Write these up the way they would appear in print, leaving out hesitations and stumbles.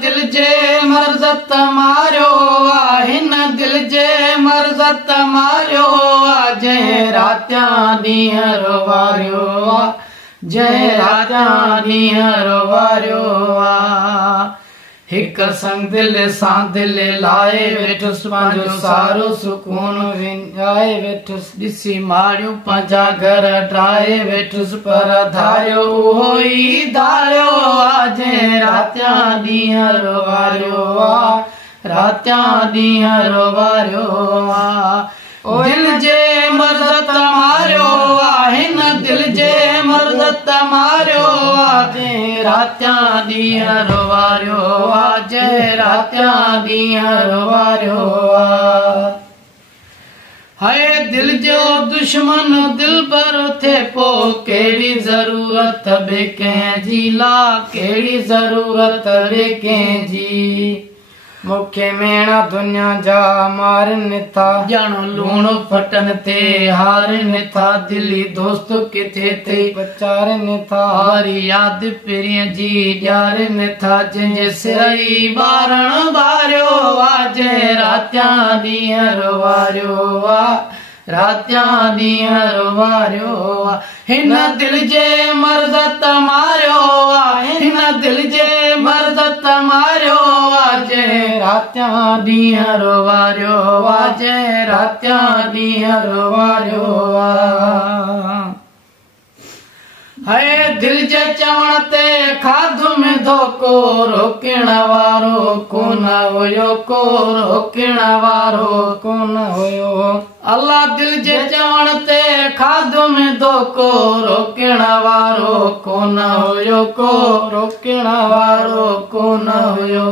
दिल जे मर्ज़त मारियो आ हिन दिल जे मर्ज़त मारियो आ जंहिं रातियां ॾींहं रोवारियो आ जंहिं रातियां ॾींहं रोवारियो आ हिक संग दिल सां दिल लाए वेठुसि पंहिंजो सारो सुकून विञाए वेठुसि ॾिसी मारियूं पंहिंजा घर ड्राए वेठुसि पर धारियो उहो ई धारियो आ जंहिं रातियां ॾींहं रोवारियो आ रातियां ॾींहं रोवारियो आ दिल जे मर्ज़त मारियो आ हिन दिल जे मर्ज़त मारियो आ जंहिं रातियां ॾींहं रोवारियो आ जंहिं रातियां ॾींहं रोवारियो आ हाय दिल जो दुश्मन दिलबर थे पोइ कहिड़ी ज़रूरत ॿिए कंहिंजी ला कहिड़ी ज़रूरत ॿिए कंहिंजी मूंखे मेणा दुनिया जा मारनि था ॼण लूण फटनि ते हारनि था दिली दोस्त किथे ते वीचारनि था हरी यादि पिरीअ जी ॼारनि था जंहिंजे सिर ई ॿारण ॿारियो आ जंहिं रातियां ॾींहं रोवारियो आ रातियां ॾींहं रोवारियो आ हिन दिल जे मर्ज़त मारियो आ हिन दिल जे मर्ज़त मारियो आ जंहिं रातियां ॾींहं रोवारियो आ जंहिं रातियां ॾींहं रोवारियो आ हाय दिल जे चवण ते खाधु में धोखो रोकण वारो कोन हुयो को रोकण वारो कोन हुयो अल्लाह दिल जे चवण ते खाधु में धोखो रोकण वारो कोन हुयो को रोकण वारो कोन हुयो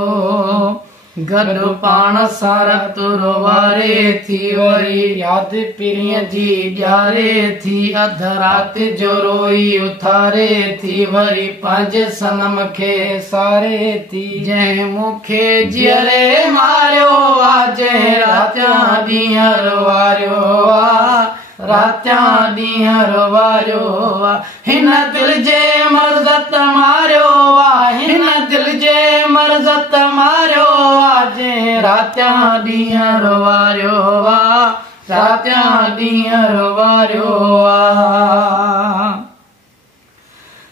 गॾु पाण सां रत रोवारे थी वरी यादि पिरीअ जी ॼारे थी अध राति जो रोई उथारे थी वरी पंहिंजे सनम खे सारे थी जंहिं मूंखे जीअरे मारियो आ जंहिं रातियां ॾींहं रोवारियो आ रातियां ॾींहं रोवारियो आ हिन दिल जे मर्ज़त मारियो आ हिन दिल जे मर्ज़त मारियो आ जंहिं रातियां ॾींहं रोवारियो आ रातियां ॾींहं रोवारियो आ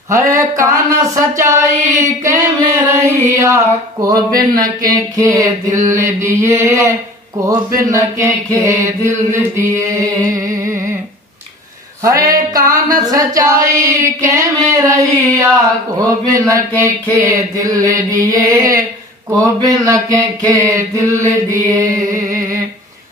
हरे कान सचाई कंहिंमें रही आ को बि न कंहिंखे दिल ॾिए को बि न कंहिंखे दिल ॾिए हरे कान सचाई कंहिंमें रही आ को बि न कंहिंखे दिल ॾिए को बि न कंहिंखे दिल ॾिए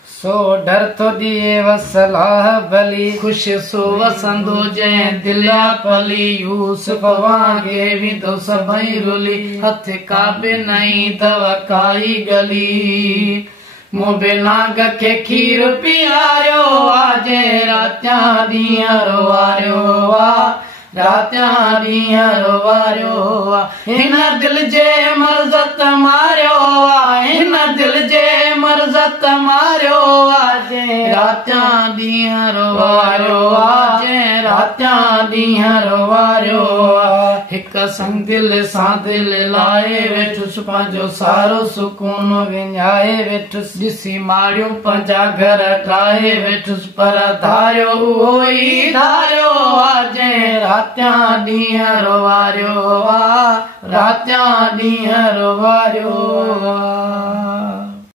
सो डर थो ॾिए वसलाह भली ख़ुशि सो वसंदो जंहिं दिलिया पली यूसुफ वांगे विधो सभई रुली हथ का बि नई दवकाई गली मोबे नाग खे खीर पीआरियो आ जंहिं रातियां ॾींहं रोवारियो आ रातियां ॾींहं रोवारियो आ हिन दिल जे मर्ज़त मारियो आ हिन दिल जे मर्ज़त मारियो आ जंहिं रातियां ॾींहं रोवारियो आ जंहिं रातियां ॾींहं रोवारियो आ हिक संग दिल सां दिल लाए वेठुसि पंहिंजो सारो सुकून विञाए वेठुसि ॾिसी मारियूं पंहिंजा घर ठाहे वेठुसि पर धारियो उहो ई धारियो आ जंहिं रातियां ॾींहं रोवारियो आ रातियां ॾींहं रोवारियो